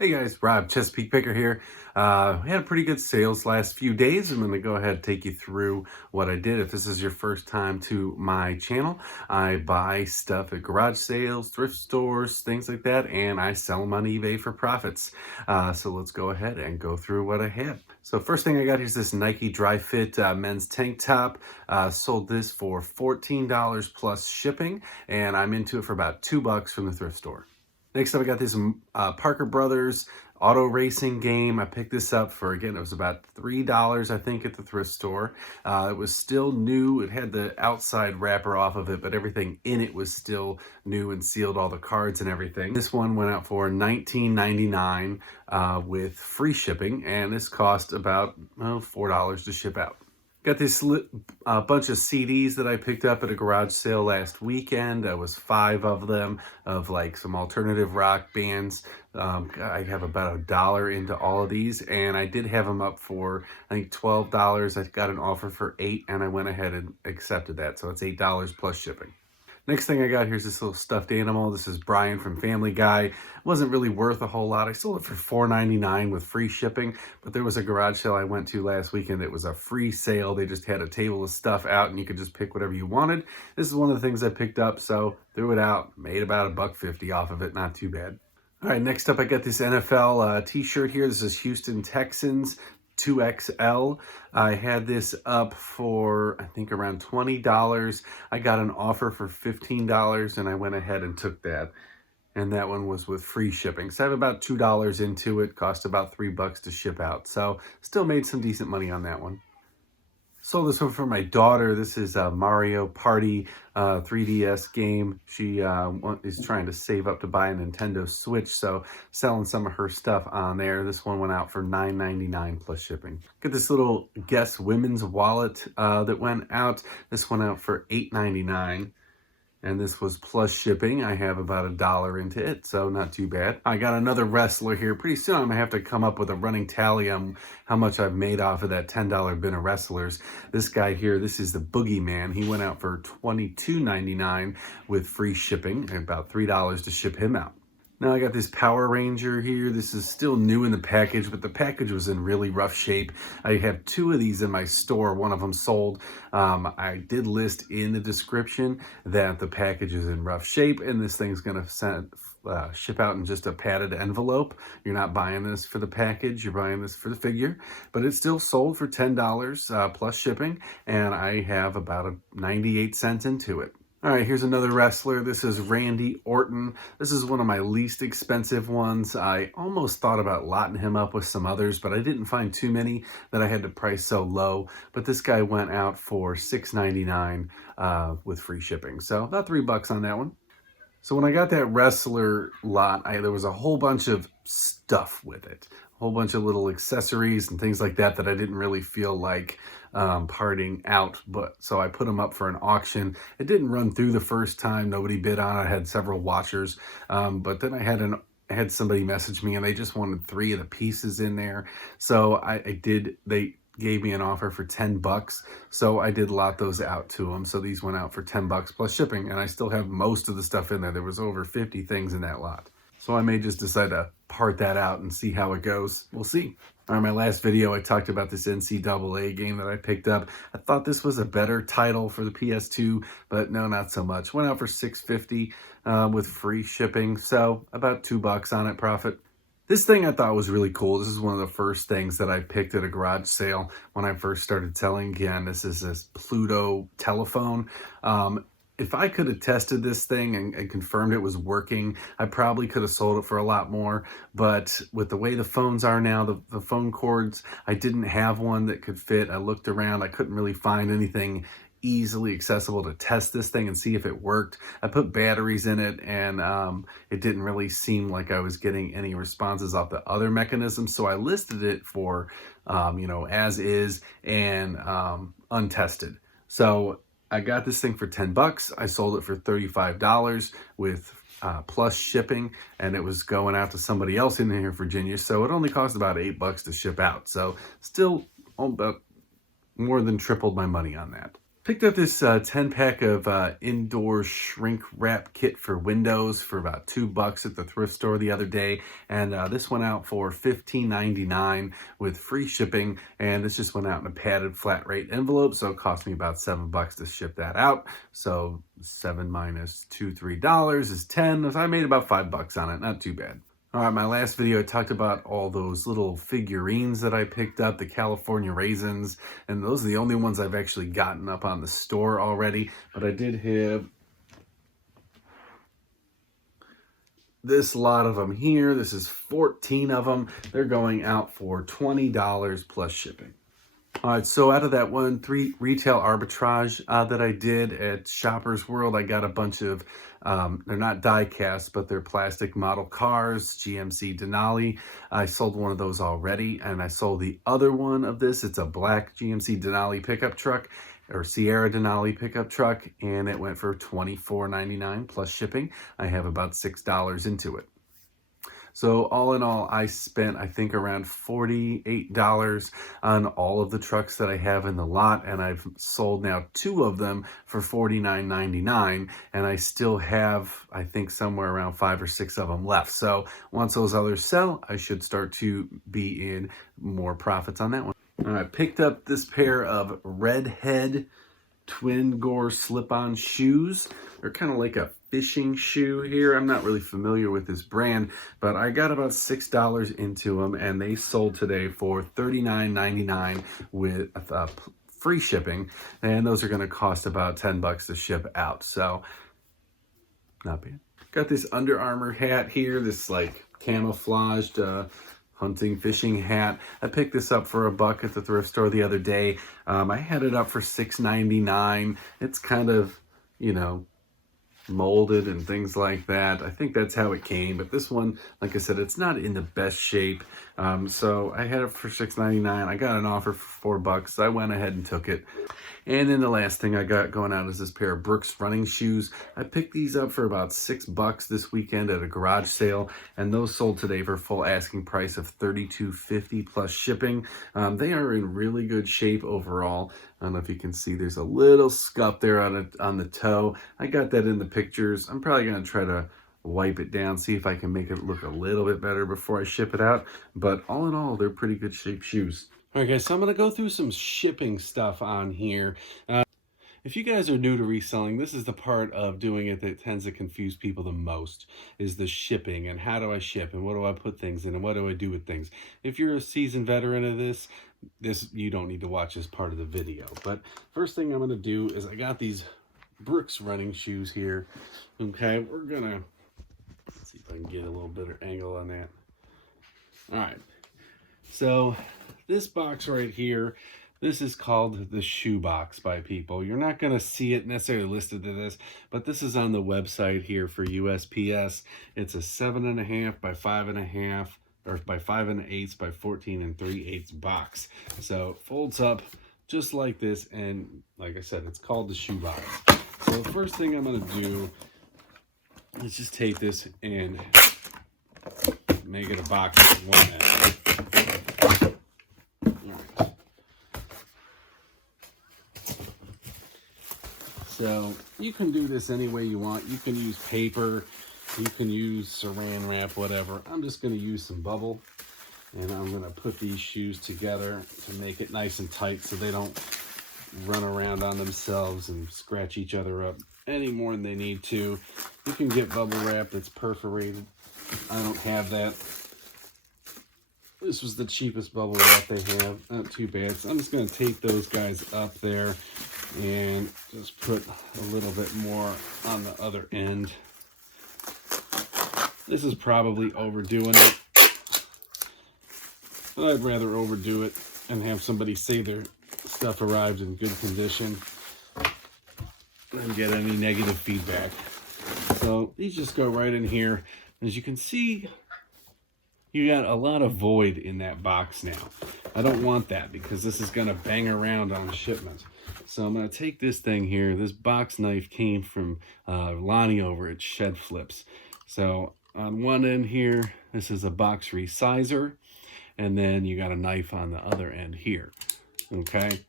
Hey guys, Rob Chesapeake Picker here. We had a pretty good sales last few days. I'm going to go ahead and take you through what I did. If this is your first time to my channel, I buy stuff at garage sales, thrift stores, things like that, and I sell them on eBay for profits. So let's go ahead and go through what I had. So first thing I got here is this Nike Dri-Fit men's tank top. Sold this for $14 plus shipping, and I'm into it for about $2 from the thrift store. Next up, I got this Parker Brothers auto racing game. I picked this up for, again, it was about $3, I think, at the thrift store. It was still new. It had the outside wrapper off of it, but everything in it was still new and sealed, all the cards and everything. This one went out for $19.99 with free shipping, and this cost about $4 to ship out. Got this bunch of CDs that I picked up at a garage sale last weekend. There was 5 of them of like some alternative rock bands. I have about $1 into all of these, and I did have them up for, I think, $12. I got an offer for $8, and I went ahead and accepted that. So it's $8 plus shipping. Next thing I got here is this little stuffed animal. This is Brian from Family Guy. It wasn't really worth a whole lot. I sold it for $4.99 with free shipping, but there was a garage sale I went to last weekend. It was a free sale. They just had a table of stuff out and you could just pick whatever you wanted. This is one of the things I picked up, so threw it out, made about $1.50 off of it. Not too bad. All right, next up I got this NFL t-shirt here. This is Houston Texans 2XL. I had this up for, I think, around $20. I got an offer for $15 and I went ahead and took that. And that one was with free shipping. So I have about $2 into it, cost about $3 to ship out. So still made some decent money on that one. Sold this one for my daughter. This is a Mario Party 3DS game. She is trying to save up to buy a Nintendo Switch, so selling some of her stuff on there. This one went out for $9.99 plus shipping. Got this little Guess women's wallet that went out. This went out for $8.99. And this was plus shipping. I have about $1 into it, so not too bad. I got another wrestler here. Pretty soon I'm gonna have to come up with a running tally on how much I've made off of that $10 bin of wrestlers. This guy here, this is the Boogeyman. He went out for $22.99 with free shipping, and about $3 to ship him out. Now I got this Power Ranger here. This is still new in the package, but the package was in really rough shape. I have 2 of these in my store. One of them sold. I did list in the description that the package is in rough shape, and this thing's gonna ship out in just a padded envelope. You're not buying this for the package, you're buying this for the figure, but it's still sold for $10 plus shipping, and I have about 98 cents into it. All right, here's another wrestler. This is Randy Orton. This is one of my least expensive ones. I almost thought about lotting him up with some others, but I didn't find too many that I had to price so low. But this guy went out for $6.99 with free shipping. So about $3 on that one. So when I got that wrestler lot, there was a whole bunch of stuff with it. A whole bunch of little accessories and things like that that I didn't really feel like parting out, but so I put them up for an auction. It didn't run through the first time. Nobody bid on it. I had several watchers, but then I had somebody message me and they just wanted 3 of the pieces in there. So they gave me an offer for $10, so I did lot those out to them. So these went out for $10 plus shipping, and I still have most of the stuff in there. There was over 50 things in that lot. So I may just decide to part that out and see how it goes. We'll see. All right, my last video, I talked about this NCAA game that I picked up. I thought this was a better title for the PS2, but no, not so much. Went out for $6.50 with free shipping, so about $2 on it profit. This thing I thought was really cool. This is one of the first things that I picked at a garage sale when I first started selling again. This is this Pluto Telephone. If I could have tested this thing and confirmed it was working, I probably could have sold it for a lot more. But with the way the phones are now, the phone cords, I didn't have one that could fit. I looked around, I couldn't really find anything easily accessible to test this thing and see if it worked. I put batteries in it, and it didn't really seem like I was getting any responses off the other mechanisms. So I listed it for, as is and untested. So I got this thing for $10. I sold it for $35 with plus shipping, and it was going out to somebody else in here, Virginia. So it only cost about $8 to ship out. So still about more than tripled my money on that. Picked up this 10-pack of indoor shrink wrap kit for windows for about $2 at the thrift store the other day, and this went out for $15.99 with free shipping, and this just went out in a padded flat rate envelope, so it cost me about $7 to ship that out. So 7 minus $3 is 10. So I made about $5 on it, not too bad. All right, my last video, I talked about all those little figurines that I picked up, the California raisins, and those are the only ones I've actually gotten up on the store already. But I did have this lot of them here. This is 14 of them. They're going out for $20 plus shipping. All right, so out of that 3 retail arbitrage that I did at Shoppers World, I got a bunch of, they're not die cast, but they're plastic model cars, GMC Denali. I sold one of those already, and I sold the other one of this. It's a black GMC Denali pickup truck, or Sierra Denali pickup truck, and it went for $24.99 plus shipping. I have about $6 into it. So all in all, I spent, I think, around $48 on all of the trucks that I have in the lot, and I've sold now 2 of them for $49.99, and I still have, I think, somewhere around 5 or 6 of them left. So once those others sell, I should start to be in more profits on that one. And I picked up this pair of Redhead twin gore slip-on shoes. They're kind of like a fishing shoe here. I'm not really familiar with this brand, but I got about $6 into them, and they sold today for $39.99 with free shipping, and those are going to cost about $10 to ship out, so not bad. Got this Under Armour hat here, this like camouflaged hunting fishing hat. I picked this up for $1 at the thrift store the other day. I had it up for $6.99. It's kind of, you know, molded and things like that. I think that's how it came, but this one, like I said, it's not in the best shape. So I had it for $6.99. I got an offer for $4, so I went ahead and took it. And then the last thing I got going out is this pair of Brooks running shoes. I picked these up for about $6 this weekend at a garage sale, and those sold today for full asking price of $32.50 plus shipping. They are in really good shape overall. I don't know if you can see, there's a little scuff there on the toe. I got that in the pictures. I'm probably going to try to wipe it down, see if I can make it look a little bit better before I ship it out. But all in all, they're pretty good shape shoes. All right, guys, so I'm going to go through some shipping stuff on here. If you guys are new to reselling, this is the part of doing it that tends to confuse people the most, is the shipping and how do I ship and what do I put things in and what do I do with things. If you're a seasoned veteran of this you don't need to watch this part of the video. But first thing I'm going to do is I got these Brooks running shoes here. Okay, we're going to see if I can get a little better angle on that. All right, so this box right here, this is called the shoe box by people. You're not going to see it necessarily listed to this, but this is on the website here for USPS. It's a 7.5 by 5.5, or by 5 1/8 by 14 3/8 box. So it folds up just like this, and like I said, it's called the shoe box. So the first thing I'm going to do is just take this and make it a box with one end. So you can do this any way you want. You can use paper, you can use saran wrap, whatever. I'm just going to use some bubble, and I'm going to put these shoes together to make it nice and tight so they don't run around on themselves and scratch each other up any more than they need to. You can get bubble wrap that's perforated. I don't have that. This was the cheapest bubble wrap they have. Not too bad. So I'm just going to tape those guys up there and just put a little bit more on the other end. This is probably overdoing it, but I'd rather overdo it and have somebody say their stuff arrived in good condition than get any negative feedback. So these just go right in here. As you can see, you got a lot of void in that box now. I don't want that because this is going to bang around on shipment. So I'm going to take this thing here. This box knife came from Lonnie over at Shed Flips. So on one end here, this is a box resizer, and then you got a knife on the other end here. Okay.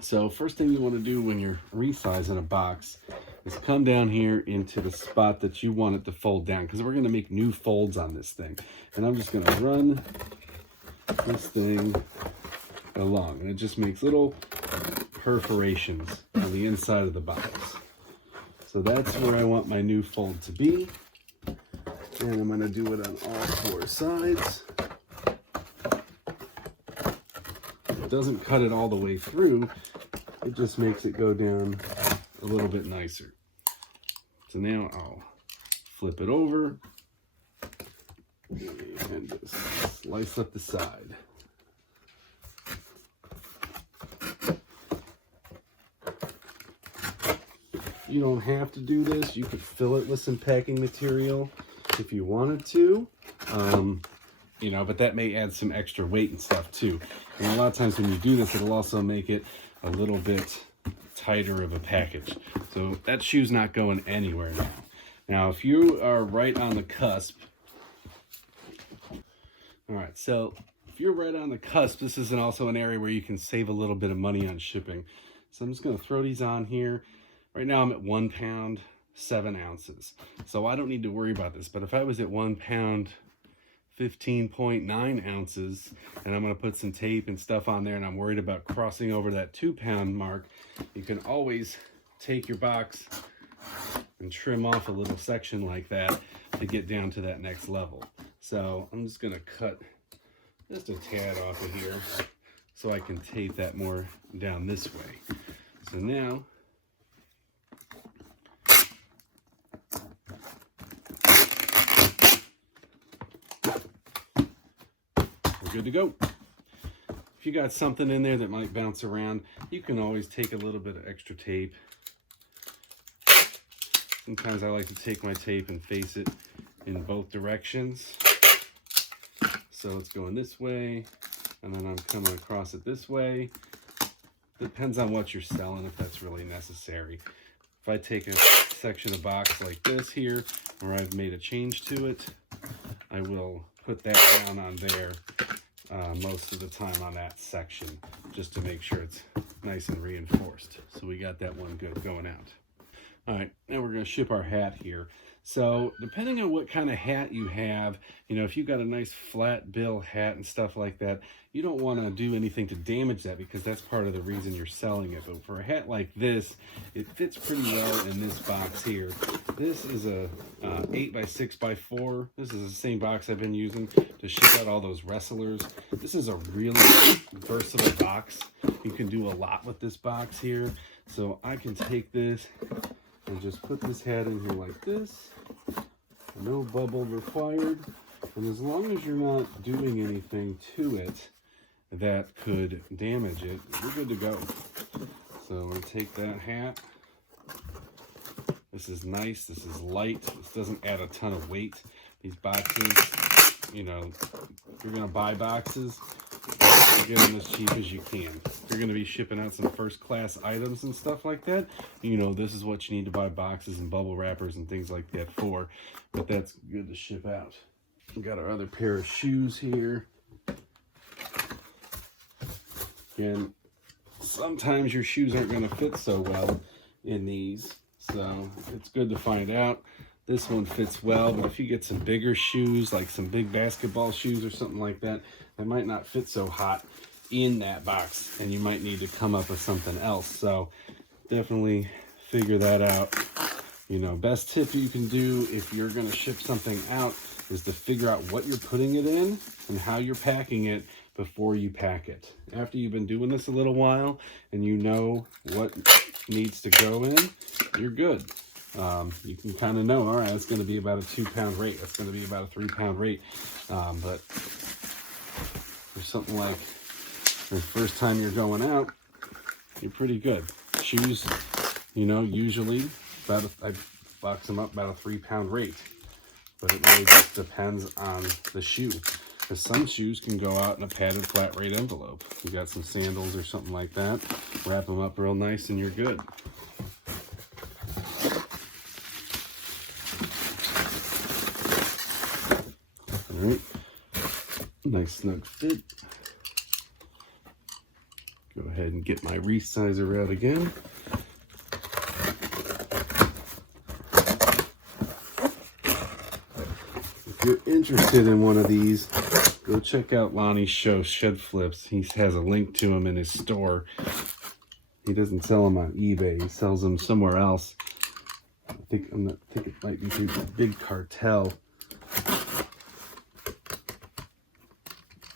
So first thing you want to do when you're resizing a box is come down here into the spot that you want it to fold down, because we're going to make new folds on this thing. And I'm just going to run this thing along, and it just makes little perforations on the inside of the box. So that's where I want my new fold to be. And I'm going to do it on all 4 sides. It doesn't cut it all the way through, it just makes it go down a little bit nicer. So now I'll flip it over and just slice up the side. You don't have to do this. You could fill it with some packing material if you wanted to. You know, but that may add some extra weight and stuff too. And a lot of times when you do this, it'll also make it a little bit tighter of a package. So that shoe's not going anywhere now. Now, if you are right on the cusp, all right, so if you're right on the cusp, this is also an area where you can save a little bit of money on shipping. So I'm just gonna throw these on here. Right now I'm at 1 pound, 7 ounces. So I don't need to worry about this, but if I was at 1 pound, 15.9 ounces, and I'm going to put some tape and stuff on there, and I'm worried about crossing over that 2 pound mark, you can always take your box and trim off a little section like that to get down to that next level. So I'm just going to cut just a tad off of here so I can tape that more down this way. So now good to go. If you got something in there that might bounce around, you can always take a little bit of extra tape. Sometimes I like to take my tape and face it in both directions. So it's going this way, and then I'm coming across it this way. Depends on what you're selling, if that's really necessary. If I take a section of box like this here, where I've made a change to it, I will put that down on there most of the time on that section, just to make sure it's nice and reinforced. So we got that one good going out. All right, now we're going to ship our hat here. So depending on what kind of hat you have, you know, if you've got a nice flat bill hat and stuff like that, you don't want to do anything to damage that, because that's part of the reason you're selling it. But for a hat like this, it fits pretty well in this box here. This is a 8x6x4. This is the same box I've been using to ship out all those wrestlers. This is a really versatile box. You can do a lot with this box here. So I can take this and just put this hat in here like this. No bubble required. And as long as you're not doing anything to it that could damage it, you're good to go. So I'm going to take that hat. This is nice. This is light. This doesn't add a ton of weight. These boxes, you know, if you're going to buy boxes, get them as cheap as you can. If you're going to be shipping out some first class items and stuff like that, you know, this is what you need to buy boxes and bubble wrappers and things like that for. But that's good to ship out. We got our other pair of shoes here. And sometimes your shoes aren't going to fit so well in these, so it's good to find out. This one fits well, but if you get some bigger shoes, like some big basketball shoes or something like that, they might not fit so hot in that box, and you might need to come up with something else. So definitely figure that out. You know, best tip you can do if you're going to ship something out is to figure out what you're putting it in and how you're packing it before you pack it. After you've been doing this a little while and you know what needs to go in, you're good. You can kind of know, all right, it's going to be about a 2 pound rate. It's going to be about a 3 pound rate. But for something like the first time you're going out, you're pretty good. Shoes, you know, usually I box them up about a 3 pound rate. But it really just depends on the shoe. Because some shoes can go out in a padded flat rate envelope. You got some sandals or something like that, wrap them up real nice and you're good. All right, nice snug fit. Go ahead and get my Resizer out again. If you're interested in one of these, go check out Lonnie's show, Shed Flips. He has a link to them in his store. He doesn't sell them on eBay. He sells them somewhere else. I think it might be through the Big Cartel.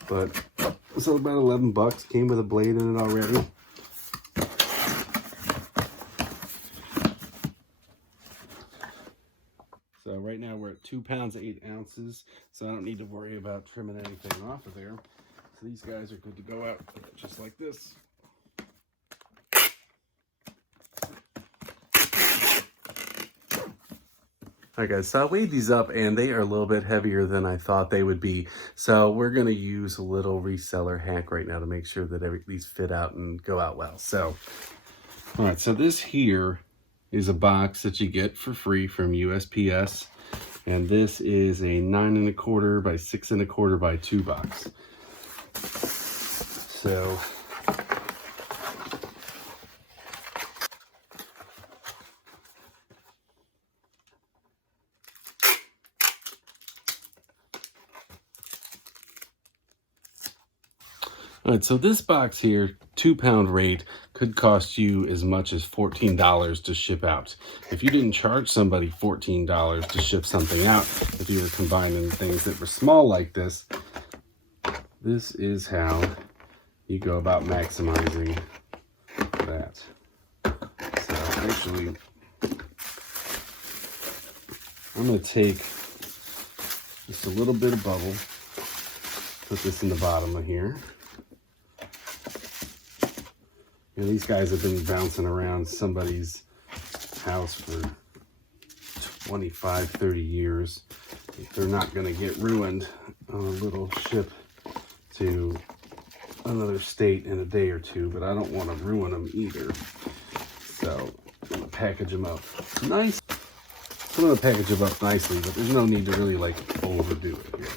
But it's about 11 bucks. Came with a blade in it already. So right now we're at 2 pounds 8 ounces. So I don't need to worry about trimming anything off of there. So these guys are good to go out just like this. Alright guys, so I weighed these up and they are a little bit heavier than I thought they would be. So we're going to use a little reseller hack right now to make sure that these fit out and go out well. So, alright, so this here is a box that you get for free from USPS. And this is a 9 1/4 by 6 1/4 by 2 box. So all right, so this box here, 2 pound rate, could cost you as much as $14 to ship out. If you didn't charge somebody $14 to ship something out, if you were combining things that were small like this, this is how you go about maximizing that. So actually, I'm going to take just a little bit of bubble, put this in the bottom of here. And these guys have been bouncing around somebody's house for 25, 30 years. They're not going to get ruined on a little ship to another state in a day or two, but I don't want to ruin them either. So I'm going to package them up nice. I'm going to package them up nicely, but there's no need to really like overdo it here.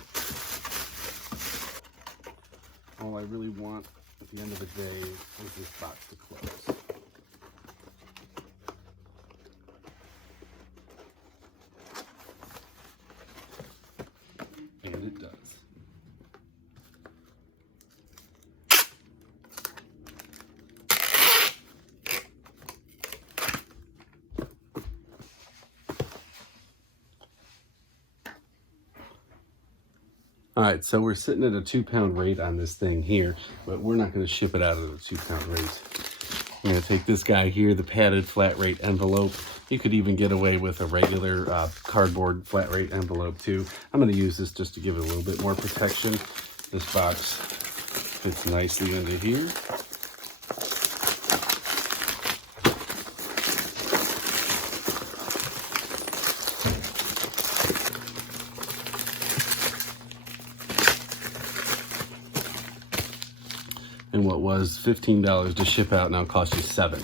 All I really want at the end of the day is this box to close. And it does. All right, so we're sitting at a 2 pound rate on this thing here, but we're not going to ship it out at a 2 pound rate. I'm going to take this guy here, the padded flat rate envelope. You could even get away with a regular cardboard flat rate envelope too. I'm going to use this just to give it a little bit more protection. This box fits nicely into here. And what was $15 to ship out now costs you $7.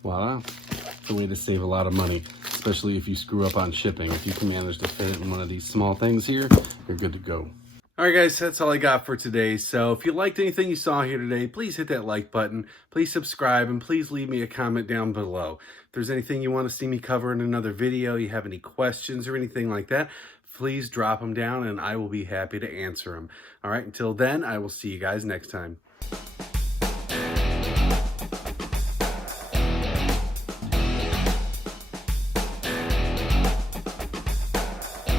Voila. It's a way to save a lot of money, especially if you screw up on shipping. If you can manage to fit it in one of these small things here, you're good to go. All right, guys, that's all I got for today. So if you liked anything you saw here today, please hit that like button, please subscribe, and please leave me a comment down below. If there's anything you want to see me cover in another video, you have any questions or anything like that, please drop them down and I will be happy to answer them. All right, until then, I will see you guys next time.